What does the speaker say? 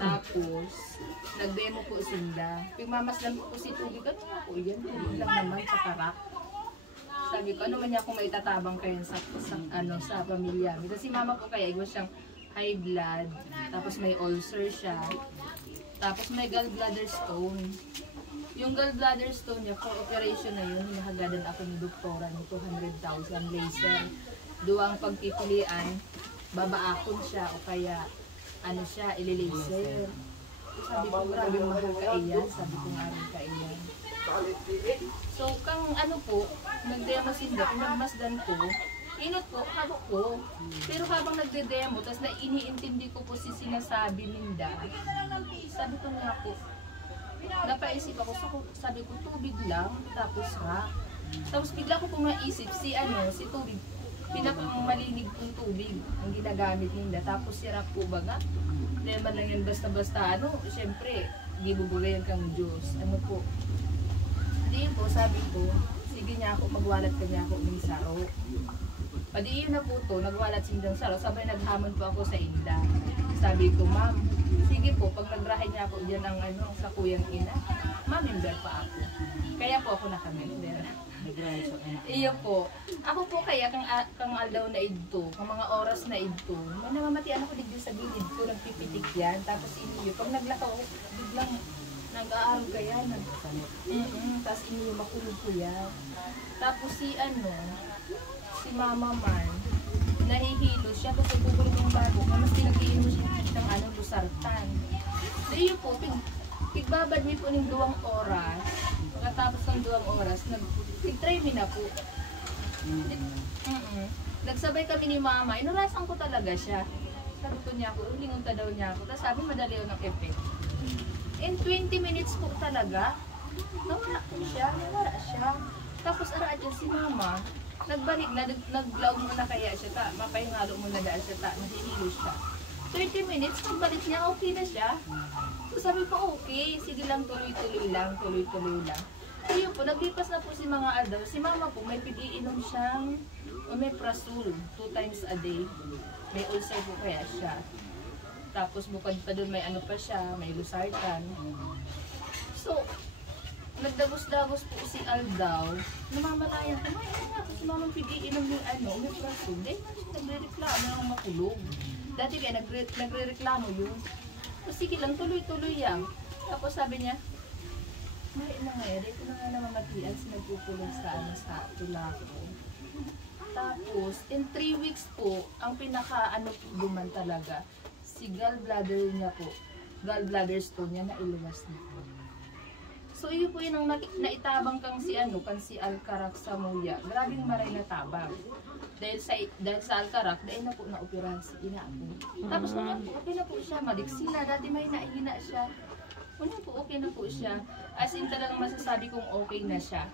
Tapos, nag-demo po sinda. Pigmamasdan po si tubig. Ano nga po yan? Tubig lang naman sa karak. Sabi ko, ano man niya kung maitatabang kayo sa pamilya. Kasi si mama po kaya, iwas siyang high blood. Tapos may ulcer siya. Tapos may gallbladder stone. Yung gallbladder stone niya, for operation na yun, hinahagadan ako ni doktora ng 200,000 laser. Duwang pagpipilian, babaakon siya o kaya ano siya, ililaser. Sabi ko, grabe mahal ka iyan. Sabi ko, grabe ka iyan. So, kang ano po, nag-demo sinda, pinagmasdan ko, inot ko, habok ko. Pero habang nagde-demo, tapos na iniintindi ko po si sinasabi ninda, sabi ko nga po, napaisip ako, sabi ko, tubig lang, tapos rock. Tapos bigla ko pong naisip, si tubig, pinakamalinig kong tubig ang ginagamit ninda. Tapos si rock po baga, hindi man lang yan basta-basta, syempre, gibubugayan kang Diyos. Ano po, hindi po, sabi ko, sige niya ako, magwalat ka niya ako ng saro. Padi yun na po to, nagwalat sindang saro, sabay naghamon po ako sa inda. Sabi ko, ma'am, sige po, pag nagrahay niya ako dyan ang sa kuyang ina, mamimber pa ako. Kaya po ako nakamember. Iyo po. Ako po kaya, kang aldaw na idto, kang mga oras na idto, may namamatian ako dito sa gilid ko, nagpipitik yan, tapos iniyo. Pag naglakaw, biglang nag-aaral ka yan, tapos iniyo makulog ko yan. Tapos si mama man, nahihilo siya, tapos nagbubulit yung bago, mas pinag-iin mo siya ng lusartan. So iyo po, pigbabad mi po ng 2 oras, pagkatapos ng 2 oras, nag-try mi na po. Nagsabay kami ni mama, inurasan ko talaga siya. Sabi ko niya ako, lingunta daw niya ako, tapos sabi madali ako ng effect. In 20 minutes po talaga, nawala siya. Tapos araan dyan si mama, nagbalik na, naglaog mo na kaya siya, mapahingalo mo na daan siya, nahihilo siya. 30 minutes, pagbalik niya, okay na siya. So sabi ko, okay, sige lang, tuloy-tuloy lang. Ayun po, naglipas na po si mga aldaw. Si mama po, may pag-iinom siyang omeprazole 2 times a day. May ulcer po kaya siya. Tapos bukod pa doon may pa siya, may losartan. So, nagdagos-dagos po si Aldaw. Namamalayan ko, si mama pag-iinom yung omeprazole. Dahil nagre-reklamo ng makulog. Dati kaya nagre-reklamo yun. So, sige lang, tuloy-tuloy yan. Tapos sabi niya, may nangyari ko na nga namamatian sa nagpupulong sa tulako. Tapos, in 3 weeks po, ang duman talaga, si gallbladder niya po, gallbladder stone niya, nailuwas na po. So, yun po yun ang naitabang kang si Alcarac sa Muya. Grabing maray na tabang. Dahil sa Alcarac, dahil na po na-operahan si ina po. Tapos, okay na po siya, maliksila. Dati may naihina siya. Okay na po siya. As in talagang masasabi kong okay na siya.